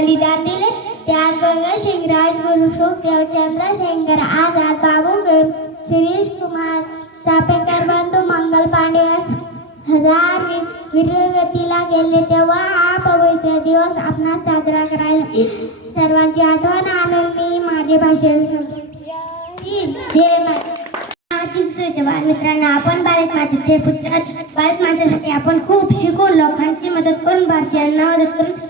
बलिदान दिले त्यात भगत सिंग देवचंद्र सुखदेव चंद्रशेखर आझाद बाबू गण शिरीष कुमार चापेकर बंधू मंगल पांडे हजार वीरगतीला गेले. तेव्हा हा पवित्र दिवस आपणास साजरा करायला सर्वांची आठवण आनंदी माझे भाषण संपवतो. आपण भारत मातेचे पुत्र भारत मातेसाठी आपण खूप शिकून लोकांची मदत करून भारतीयांना मदत करून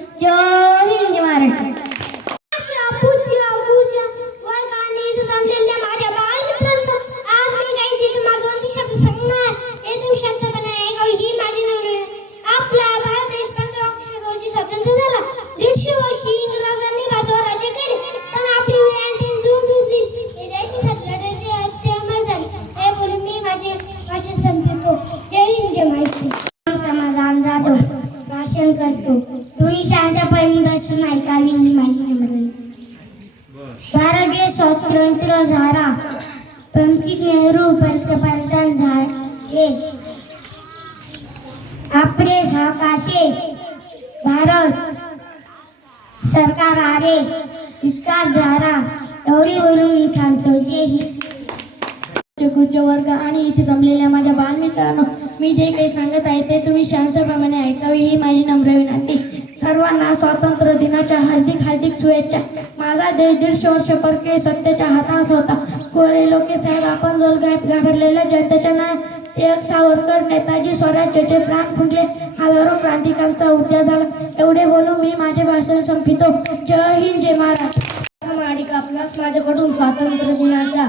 भाषण करतो. तुम्ही शांतपणे बसून ऐकावी ही माझी नम्र भारतीय स्वातंत्र्य झाला. पंडित नेहरू पंतप्रधान झाले. आपले हकाचे भारत सरकार आले. इतका झाला. एवढी वरून मी थांबतो. जय वर्ग आणि इथे जमलेल्या माझ्या बालमित्रांनो मी जे काही सांगत आहे ते तुम्ही शांतप्रमाणे ऐकावे ही माझी नम्र विनंती. सर्वांना स्वातंत्र्य दिनाच्या हार्दिक हार्दिक शुभेच्छा. माझा देश दीडशे वर्ष परके सत्तेच्या हातात होता. कोरे लोके साहेब आपण जोल गायब घाबरलेल्या जनतेच्या ना एक सावरकर नेताजी स्वराज्याचे प्राण फुटले हजारो क्रांतिकांचा उद्या झाला. एवढे बोलून मी माझे भाषण संपितो जय हिंद जय महाराज माडिक आपणास माझ्याकडून स्वातंत्र्य दिनाच्या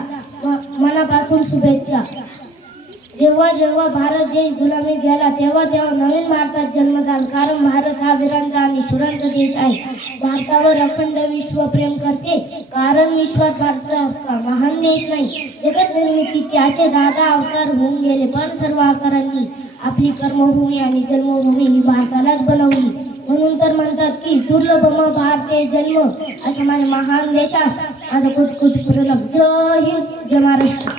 मनापासून शुभेच्छा. जेव्हा जेव्हा भारत देश गुलामीत गेला तेव्हा तेव्हा नवीन भारतात जन्म झाला. कारण भारत हा वीरांचा आणि शुरांचा देश आहे. भारतावर अखंड विश्व प्रेम करते. कारण विश्वात भारत महान देश नाही. जगत निर्मिती त्याचे दादा अवतार होऊन गेले. पण सर्व आकारांनी आपली कर्मभूमी आणि जन्मभूमी ही भारतालाच बनवली. म्हणून तर म्हणतात की दुर्लभ म भारतीय जन्म अशा माझ्या महान देशास. माझा कोटी कोटी जय हिंद जय महाराष्ट्र.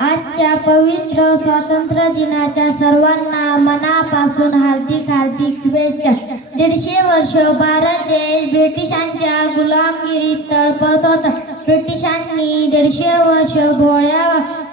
आजच्या पवित्र स्वातंत्र्य दिनाच्या सर्वांना मनापासून हार्दिक हार्दिक शुभेच्छा. दीडशे वर्ष भारत देश ब्रिटिशांच्या गुलामगिरीत तळपत होता. ब्रिटिशांनी दीडशे वर्ष गोळ्या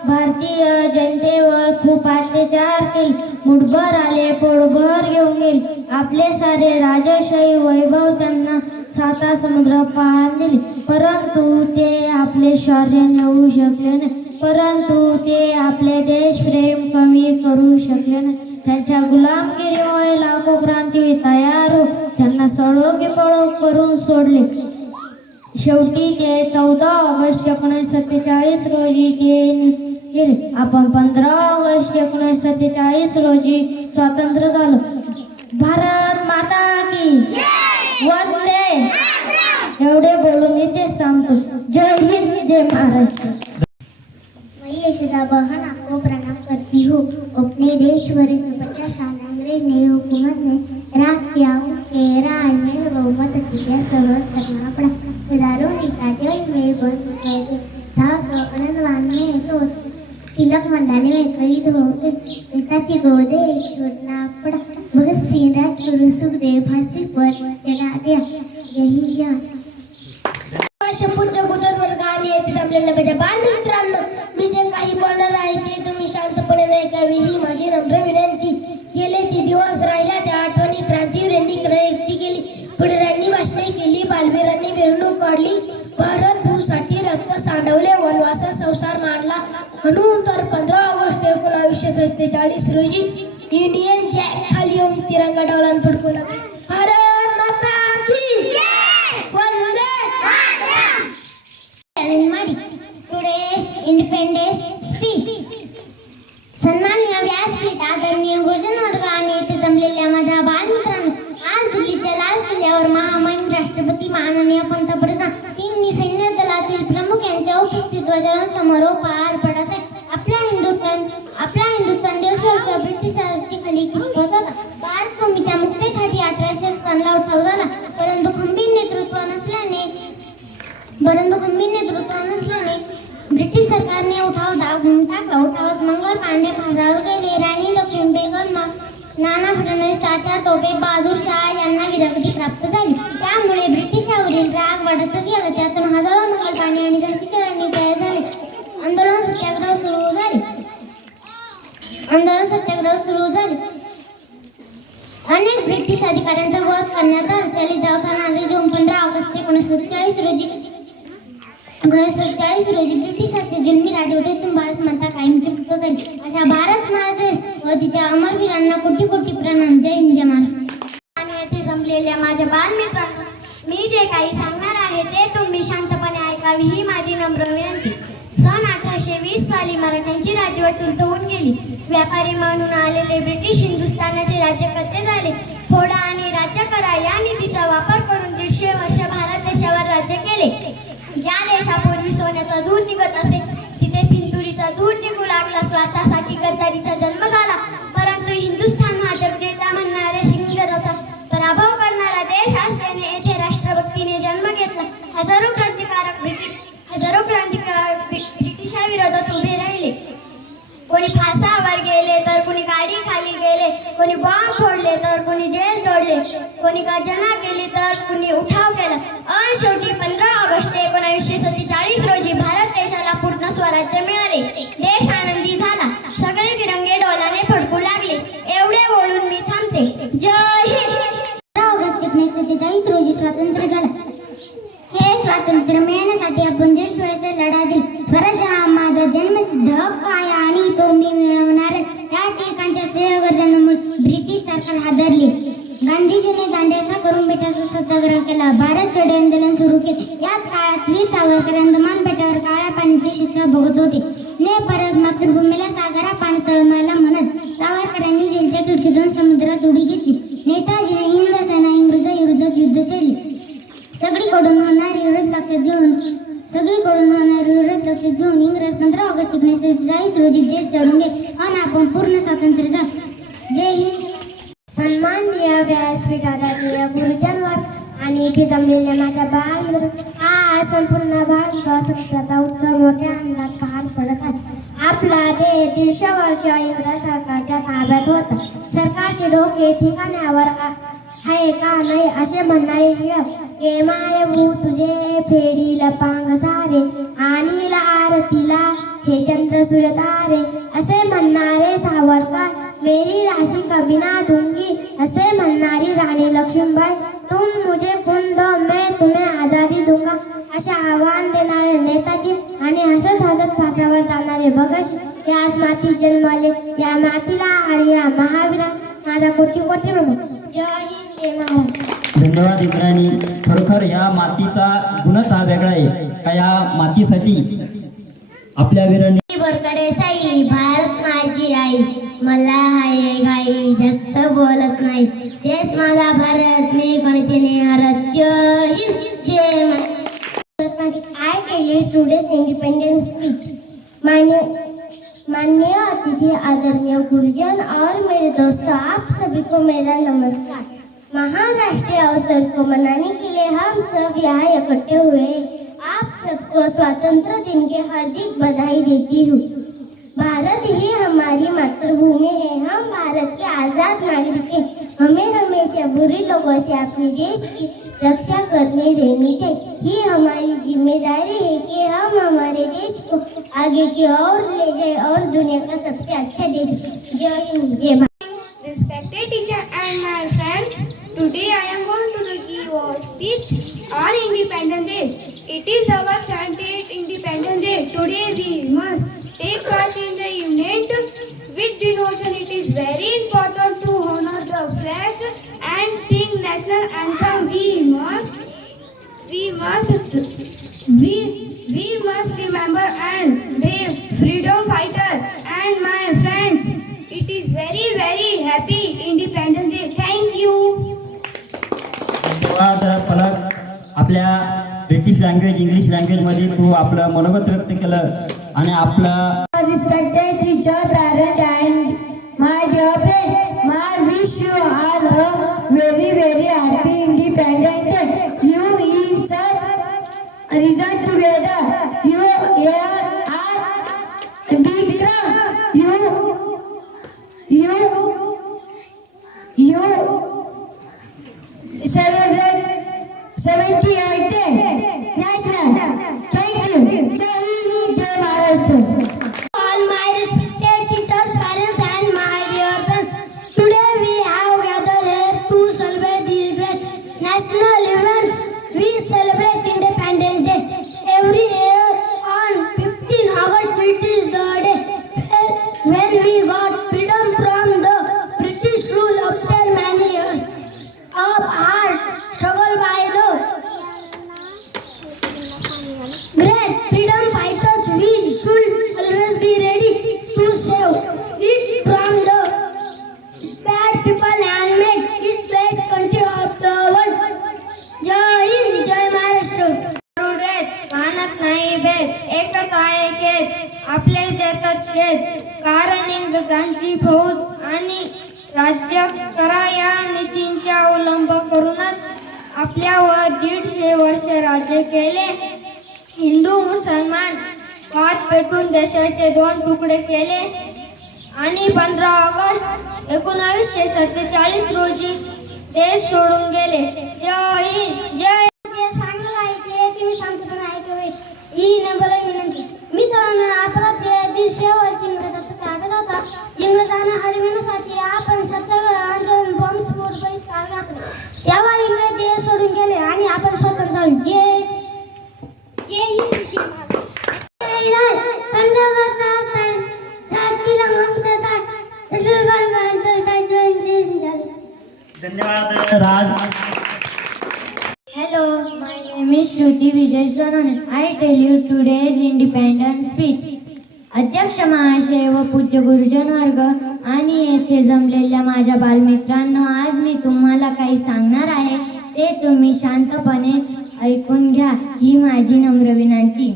भारतीय जनतेवर खूप अत्याचार केले. मुठभर आले पोटभर घेऊन गेले. आपले सारे राजशाही वैभव त्यांना साता समुद्र पार दिले परंतु ते आपले शौर्य नेऊ शकले नाही. परंतु ते आपले देशप्रेम कमी करू शकले नाही. त्यांच्या गुलामगिरीमुळे लाखो क्रांती तयार हो त्यांना सडो की पळो करून सोडले. शेवटी ते चौदा ऑगस्ट एकोणीसशे सत्तेचाळीस रोजी ते गेले. आपण पंधरा ऑगस्ट एकोणीसशे सत्तेचाळीस रोजी स्वातंत्र्य झालो. भारत माता की वंदे. एवढे बोलून इथे थांबतो जय हिंद जय महाराष्ट्र. बहन आपको प्रणाम करती हूँ. अपने देश साल अंग्रेज ने हुकूमत ने राज किया. हूँ तेरा बहुमत अतिया सहज करना पड़ा. हजारों में थे तो तिलक मांडाले कवित होते नेताची गोदे छोटला पडा भगतसिंग राजगुरु सुखदेव भासी पर चढा द्या. यही जवान शंभूच्या गुटरवर वर्ग आणि आपल्याला आपल्याला. बाल मित्रांनो मी जे काही बोलणार आहे ते तुम्ही शांतपणे ऐकावे. ही माझी नम्र सत्तेचाळीस रोजी इंडियन जॅक खाली येऊन तिरंगा डौलान फडकवला भारत माता की वंदे independence speech. सन्मान्य व्यासपीठ आदरणीय गुरुजन वर्ग आणि येथे जमलेल्या माझ्या बालमित्रांनो आज दिल्लीच्या लाल किल्ल्यावर महामहिम राष्ट्रपती माननीय पंतप्रधान तीन सैन्य दलातील प्रमुख यांच्या उपस्थित ध्वजारोहण समारोह पार पडत सरकारने उठाव दाबून टाकला उठावात मंगल पांडे फासावर गेले राणी लक्ष्मी बेगम नाना फडणवीस तात्या टोपे बहादूर शाह यांना विरागती प्राप्त झाली. त्यामुळे ब्रिटिशावरील राग वाढतच गेला. त्यातून हजारो मंगल पांडे आणि झाशीच्या तयार झाले. आंदोलन सत्याग्रह सुरू झाले. आंदोलन सत्याग्रह सुरू झाले. अनेक ब्रिटिश अधिकाऱ्यांचा वध करण्याचा हालचाली दवाखाना आले पंधरा ऑगस्ट एकोणीसशे सत्तेचाळीस रोजी एकोणीसशे चाळीस रोजी ब्रिटिशांच्या जुन्मी राजवटीतून भारत माता कायमची मुक्त झाली अशा भारत महादेश व तिच्या अमरवीरांना कोटी कोटी प्रणाम. जय हिंद जय आणि येथे जमलेल्या माझ्या बालमित्रांना मी जे काही सांगणार आहे ते तुम्ही शांतपणे ऐकावी ही माझी नम्र विनंती. सन अठराशे वीस साली मराठ्यांची राजवट उलटवून गेली. व्यापारी म्हणून आलेले ब्रिटिश हिंदुस्थानाचे राज्यकर्ते झाले. फोडा आणि राज्य करा या नीतीचा वापर करून दीडशे वर्ष भारत देशावर राज्य केले. ज्या सोन्याचा दूध निघत असे. तिथे पिंतुरीचा दूध निघू लागला. स्वार्थासाठी गद्दारीचा जन्म झाला. परंतु हिंदुस्थान हा जगजेता म्हणणाऱ्या सिंगराचा पराभव करणारा देश असल्याने येथे राष्ट्रभक्तीने जन्म घेतला. हजारो क्रांतिकारक ब्रिटिश हजारो क्रांतिकारक ब्रि- ब्रिटिशाविरोधात उभे राहिले. कोणी फासावर गेले तर कोणी गाडी खाली गेले. कोणी बॉम्ब फोडले तर कोणी जेल तोडले. कोणी गर्जना केली तर कोणी उठाव केला. अन शेवटी पंधरा स्वातंत्र्य मिळण्यासाठी आपण दीडशे वर्ष लढा दिला फरज हा माझा जन्मसिद्ध हक्क आहे आणि तो मी मिळवणार या टिकांच्या सेवागर्जनामुळे ब्रिटिश सरकार हादरली. गांधीजीने दांडेसा करून बेटाचा सत्याग्रह केला. भारत छोडे आंदोलन सुरू केले. याच काळात वीर सावरकर अंदमान बेटावर काळ्या पाण्याची शिक्षा भोगत होते. ने परत मातृभूमीला सागरा पाणी तळमळायला म्हणत सावरकरांनी जेलच्या खिडकीतून समुद्रात उडी घेतली. एकोणीसशे रोजी देश सोडून आणि आपण पूर्ण स्वातंत्र्य जा. जय हिंद. सन्माननीय व्यासपीठ गुरुजनवर. आणि इथे जमलेल्या माझ्या बाल हा संपूर्ण भारत स्वतःचा उत्सव मोठ्या अंदाज पार पडत आहे. आपला देश दीडशे वर्ष इंग्रज सरकारच्या ताब्यात होता. सरकारचे डोके ठिकाण्यावर आहे का नाही असे म्हणणारे टिळक माय भू तुझे फेडील पांग सारे. आणि आरतीला हे चंद्र सूर्य तारे असे म्हणणारे सावरकर मेरी राशी कभी ना दूंगी असे म्हणणारी राणी लक्ष्मीबाई तुम मुझे खून दो मैं तुम्हें आजादी दूंगा असे आव्हान देणारे नेताजी आणि हसत हसत फासावर जाणारे भगत याच मातीत जन्मले या मातीला आणि या महावीरा माझा कोटी कोटी प्रमुख. जय हिंद धन्यवाद इंद्राणी खरोखर या मातीचा गुणच हा वेगळा आहे का या मातीसाठी? आपल्या वीरांनी बरकडे साई, भारत माझी आई. मला हाय गाई जास्त बोलत नाही. देश माझा भारत, मी कोणाचे हरत. जय आय टुडेस इंडिपेंडेंस स्पीच मान्य माननीय अतिथि, आदरणीय गुरुजन और मेरे दोस्तों, आप सभी को मेरा नमस्कार. महान राष्ट्रीय अवसर को मनाने के लिए हम सब यहाँ इकट्ठे हुए हैं। आप सबको स्वतंत्र दिन के हार्दिक बधाई देती हूँ। भारत ही हमारी मातृभूमि है। हम भारत के आज़ाद नागरिक हैं। हमें हमेशा बुरे लोगों से अपने देश की रक्षा करनी रहनी चाहिए। ही हमारी ज़िम्मेदारी है कि हम हमारे देश को आगे की ओर ले जाए और दुनिया का सबसे अच्छा देश जय हिंद जय Bharat. Teacher and my friends, today I am going to give a speech on Independence Day. It is our 78th Independence Day. Today we must take part in the event with devotion. It is very important to honor the flag and sing national anthem. We must, we must, we we must remember and brave freedom fighter and my friends. It is very very happy Independence Day. Thank you. धन्यवाद फलक आपल्या British language English लँग्वेजमध्ये तू आपलं मनोगत व्यक्त केलं आणि आपलं आणि पंधरा ऑगस्ट एकोणावीसशे सत्तेचाळीस रोजी देश सोडून गेले. जय हिंद जय धन्यवाद Raj Hello, my name is Shruti Vijay Saran. I tell you today's independence speech. अध्यक्ष महाशय व पूज्य गुरुजन वर्ग आणि येथे जमलेल्या माझ्या बालमित्रांनो आज मी तुम्हाला काही सांगणार आहे ते तुम्ही शांतपणे ऐकून घ्या ही माझी नम्र विनंती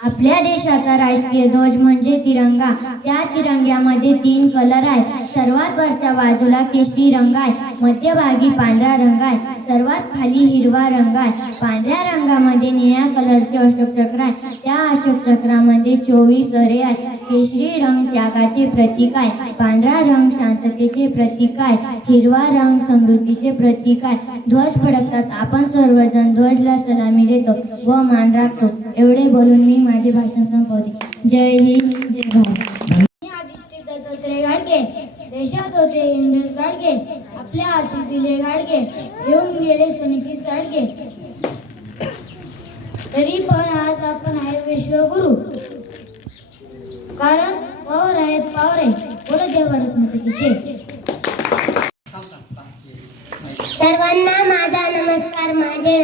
आपल्या देशाचा राष्ट्रीय ध्वज म्हणजे तिरंगा त्या तिरंग्यामध्ये तीन कलर आहेत सर्वात वरच्या बाजूला केशरी रंग आहे. मध्यभागी पांढरा रंग आहे. सर्वात खाली हिरवा रंग आहे. पांढऱ्या रंगामध्ये निळ्या कलरचे अशोक चक्र आहे. त्या अशोक चक्रामध्ये चोवीस अरे आहेत. केशरी रंग त्यागाचे प्रतीक आहे. पांढरा रंग शांततेचे प्रतीक आहे. हिरवा रंग समृद्धीचे प्रतीक आहे. ध्वज फडकतात. आपण सर्वजण ध्वजला सलामी देतो व मान राखतो. एवढे बोलून मी माझे भाषण संपवते. जय हिंद जय भारत मी आदित्य दत्तात्रय गाडगे देशात होते इंग्रज गाडगे आपल्या हाती दिले गाडगे येऊन गेले सनीची साडगे. तरी पण आज आपण आहे विश्वगुरु. कारण पावर आहेत पावरे. बोल जय भारत मातेचे सर्वांना माझा नमस्कार माझे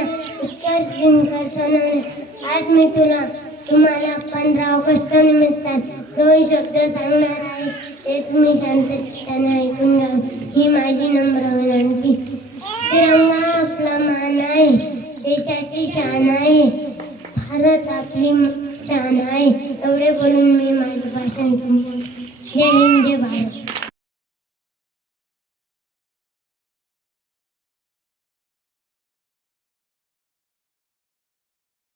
आज मी तुला तुम्हाला पंधरा ऑगस्ट निमित्तान दोन शब्द सांगणार आहे. ते तुम्ही शांत चित्ताने ऐकून घ्या ही माझी नम्र विनंती. तिरंगा आपला मान आहे. देशाची शान आहे. भारत आपली शान आहे. एवढे बोलून मी माझे भाषण जय हिंद जय भारत.